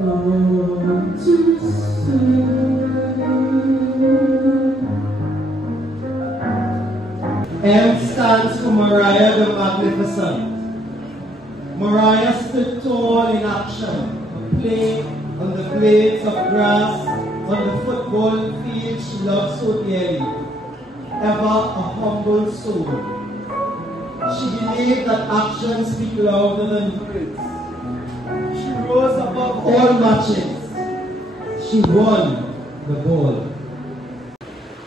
M stands for Mariah the Magnificent. Mariah stood tall in action, playing on the blades of grass, on the football field she loved so dearly. Ever a humble soul. She believed that actions speak louder than words. She rose above all matches. She won the ball.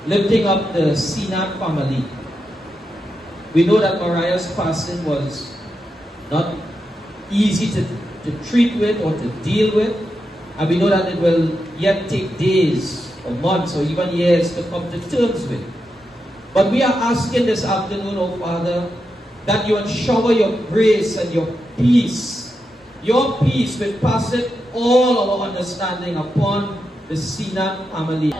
Lifting up the Sinat family. We know that Mariah's passing was not easy to treat with or to deal with. And we know that it will yet take days or months or even years to come to terms with. But we are asking this afternoon, oh Father, that you would shower your grace and your peace which passeth all our understanding upon the Sinat family.